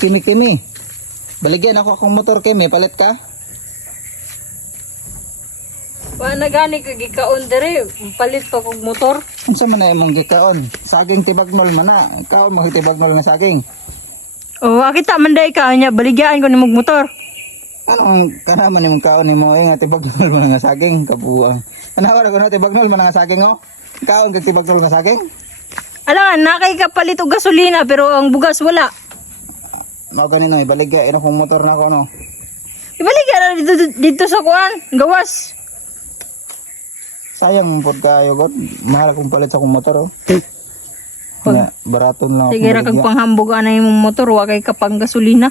Kimi. Baligyan ako akong motor, Kimi. Palit ka? Wa na gani ka gikaon dere, palit pa kog motor. Unsa man na imong gikaon? Saging tibagnol man na. Ikaw mo tibagnol nga saging. Oh, akita man day ka nya baligyan ko nimog motor. Anong kanaman imong kaon nimo nga tibagnol man nga saging kabuang. Anawa ra ko na tibagnol man nga saging oh. Kaon kag tibagnol nga saging. Alangan nakay ka palit og gasolina pero ang bugas wala. Mao ganino ibaligya ina kong motor na ako no. Ibaligyan na dito sa kuan, gawas. Sayang pod kayo god. Mahal akong palit sa akong motor oh. Nga, baraton lang Sige ra kag panghambog ana imong motor wa kay kapang gasolina.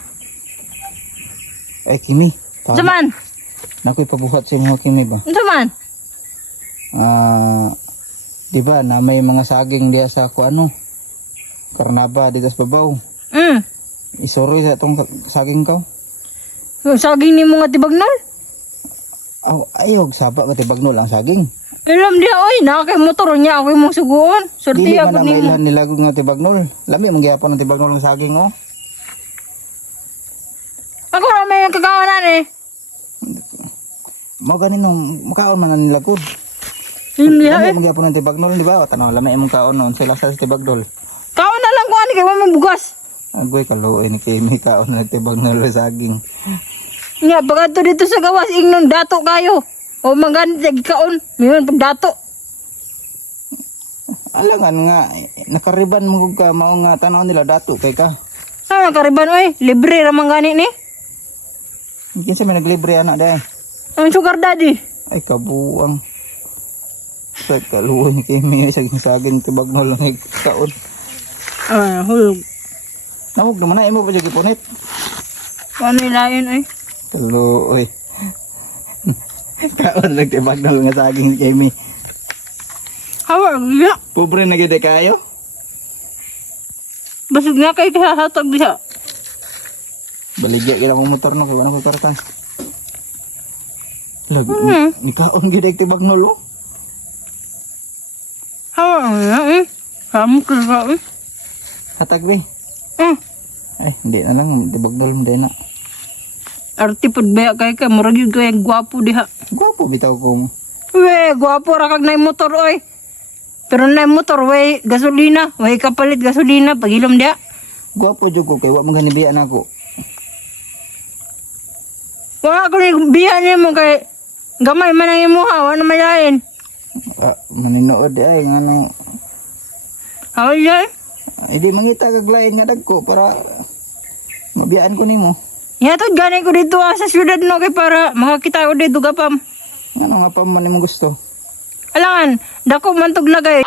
Ay Kimi. Saman, Nakoy pabuhat sa inyo Kimi ba? saman. Di ba na may mga saging diya sa ako ano? Karnaba dito sa babaw. Isoroy sa itong saging ka. Yung saging nimo nga tibagnol. Ayog saba ka tibagnol ang saging. Ilam dia oy, nakay motor niya ako imong suguon. Sorti Dili ako man na nimo. mailan nilagog nga tibagnol. Lami mong gihapon ng tibagnol ng saging oh. Ako ra may kagawanan eh. Mao ganin nung makaon man ang nilagod. Hindi Lami eh. mong gihapon ng tibagnol di ba? Tanaw lami imong kaon noon sila sa tibagnol. Kaon na lang ko ani kay wa may bugas. Agoy kaluoy ni Kimi kaon ng tibagnol sa saging. Nya pagadto dito sa gawas ingnon dato kayo. O magani kaon, ngayon pag dato. Alangan nga nakariban mo ka mao nga tanaw nila dato kay ka. Ano kariban oy, libre ra man gani ni. Kinsa may naglibre anak dai. Ang sugar daddy. Ay kabuang. Sa kaluoy ni Kimi saging tibagnol ng kaon. Hulog. Namog naman na imo pa jud gipunit. Ano ilayon oy? Kaluoy. Kaon nagtibagnol nga saging Kimi. Hawa ya. Pobre na gid kayo. Basig nga kay kahatag diha. Baligya gid akong motor na kay wala ko karta. Lag ni kaon gid tibagnol oh. Hawa ya eh. Kamu ka eh. Hatag be. Ay hindi na lang tibagnol hindi na. Arti pud baya kay ka murag gyud kay gwapo diha. Gwapo bitaw ko. We, gwapo ra kag nay motor oy. Pero nay motor way gasolina, way kapalit gasolina pagilom dia. Gwapo jud ko kay wa mo gani biya nako. Wala ko ni biya nimo kay gamay man ang imuha, wa na mayain. Maninood ay ngano. Hawa ya. Hindi mangita kag lain nga dagko para mabiyaan ko nimo. Yatod gani ko dito sa syudad no kay para makakita ko dito gapam. Ano nga pa man nimo gusto? Alangan, dako man tog lagay.